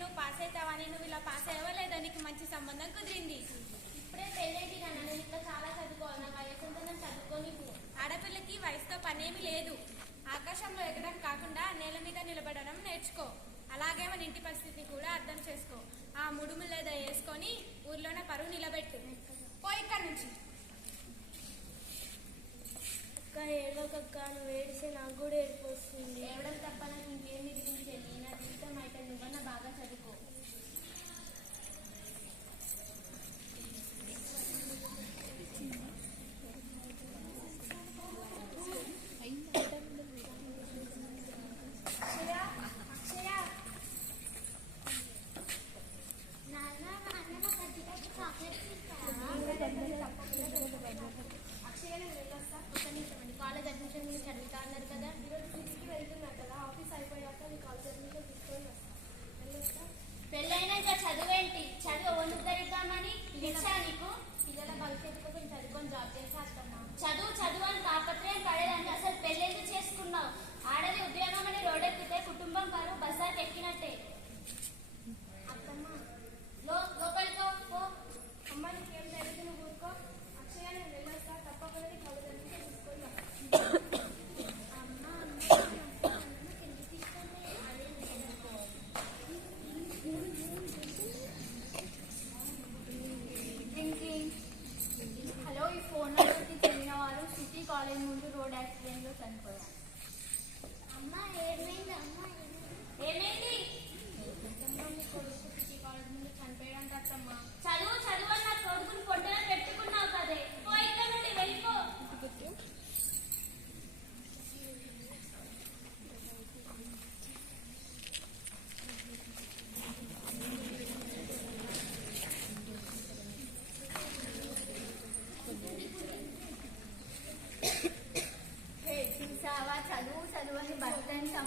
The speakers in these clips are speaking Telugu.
నువ్వు పాస్ అవుతావని నువ్వు ఇలా పాస్ అవ్వలేదా నీకు మంచి సంబంధం కుదిరింది? ఇప్పుడే పెళ్ళేంటి కానీ నేను ఇంకా చాలా చదువుకోవాలి. నా వయసు నేను చదువుకొని ఆడపిల్లకి వయసుతో పనేమి లేదు. ఆకాశంలో ఎగడం కాకుండా నేల మీద నిలబడడం నేర్చుకో. అలాగే మన ఇంటి పరిస్థితిని కూడా అర్థం చేసుకో. ఆ ముడుములు వేసుకొని ఊర్లోనే పరువు నిలబెట్టు. పోయి ఇక్కడ నుంచి. అక్క ఏడవకక్క నువ్వు ఏడిస్తే నాకు కూడా ఏడిపోతుంది ఏడవడం తప్ప నాకు ఇంకేమి కాలేజ్ అడ్మిషన్ గురించి అడుగుతా అన్నారు కదా. ఈరోజు వెళ్తున్నా కదా. ఆఫీస్ అయిపోయాక నీ కాలేజ్ అడ్మిషన్ తీసుకొని వస్తా. వెళ్ళొస్తా. చదువేంటి? చదువు ఎందుకు ధరిద్దామని ఇచ్చా నీకు? పిల్లల భవిష్యత్తు కోసం చదువుకొని జాబ్ చేస్తా అత్తమ్మా. చదువు చదువు అని రోడ్ యాక్సిడెంట్లో చనిపోయాను అమ్మ ఏమైంది? అమ్మ ఏమైంది సిటీ కాలేజ్ ముందు చనిపోయాడంట అత్తమ్మ చదువు చదువు అని నా కొడుకుని పొట్టన పెట్టుకున్నావు కదే పో ఇక్కడ నుండి వెళ్ళిపో హే చూసావా చదువు చదువు అని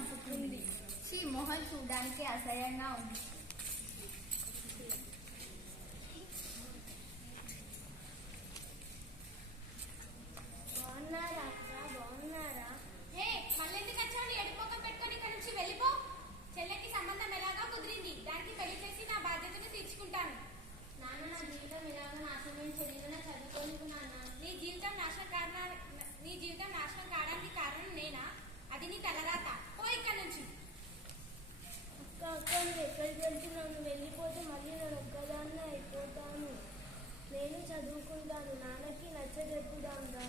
భర్తని చంపుతుంది షీ మొహం చూడడానికి అసహ్యంగా ఉంది. బాగున్నారా బాగున్నారా? ఏ వచ్చావు? పెట్టుకొని ఇక్కడ నుంచి వెళ్ళిపో. చెల్లెకి సంబంధం ఎలాగా కుదిరింది. దానికి పెళ్ళి చేసి నా బాధ్యతను తీర్చుకుంటాను. నాన్న నా జీవితం ఇలాగ నాశనం చెల్లిన చదువుకోలేదు నాన్న నీ జీవితం నాశనం కారణం నీ జీవితం నాశనం కావడానికి కారణం నేనా అది నీ తలరాత పో ఇక్కడ నుంచి అక్క అక్క నువ్వు ఎక్కడికి వెళ్తున్నావు నువ్వు వెళ్ళిపోతే మళ్ళీ నేను ఒక్కదాన్నే అయిపోతాను నేను చదువుకుంటాను నాన్నకి నచ్చ చెప్పుదాందా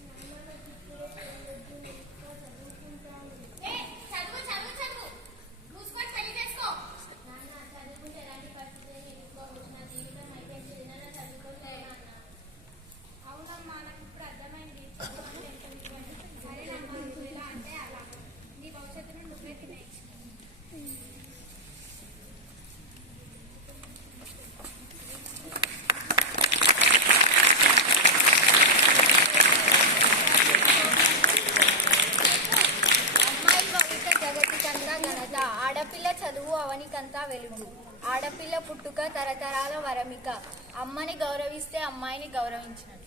నాన్న నాకు ఇప్పుడే పెళ్ళొద్దు, నేను ఇంకా చదువుకుంటాను ఏ చదువు చదువు చదువు మూసుకొని పెళ్ళి చేసుకో నాన్న చదువుకుంటే ఎలాంటి పరిస్థితి ఎదుర్కోవచ్చు నా జీవితం అయితే చెల్లిన చదువుకోలేదు నాన్న అవునమ్మా నాకు ఇప్పుడు అర్థమైంది చదువు అంటే ఎంత విలువైనది. సరేనమ్మా నువ్వు ఎలా అంటే అలా నీ భవిష్యత్తును నువ్వే తినేయచ్చు అమ్మాయి భవిత జగతికంతా ఘనత ఆడపిల్ల చదువు అవనికంతా వెలుగు. ఆడపిల్ల పుట్టుక తరతరాల వరమిక. అమ్మని గౌరవిస్తే అమ్మాయిని గౌరవించినట్టు.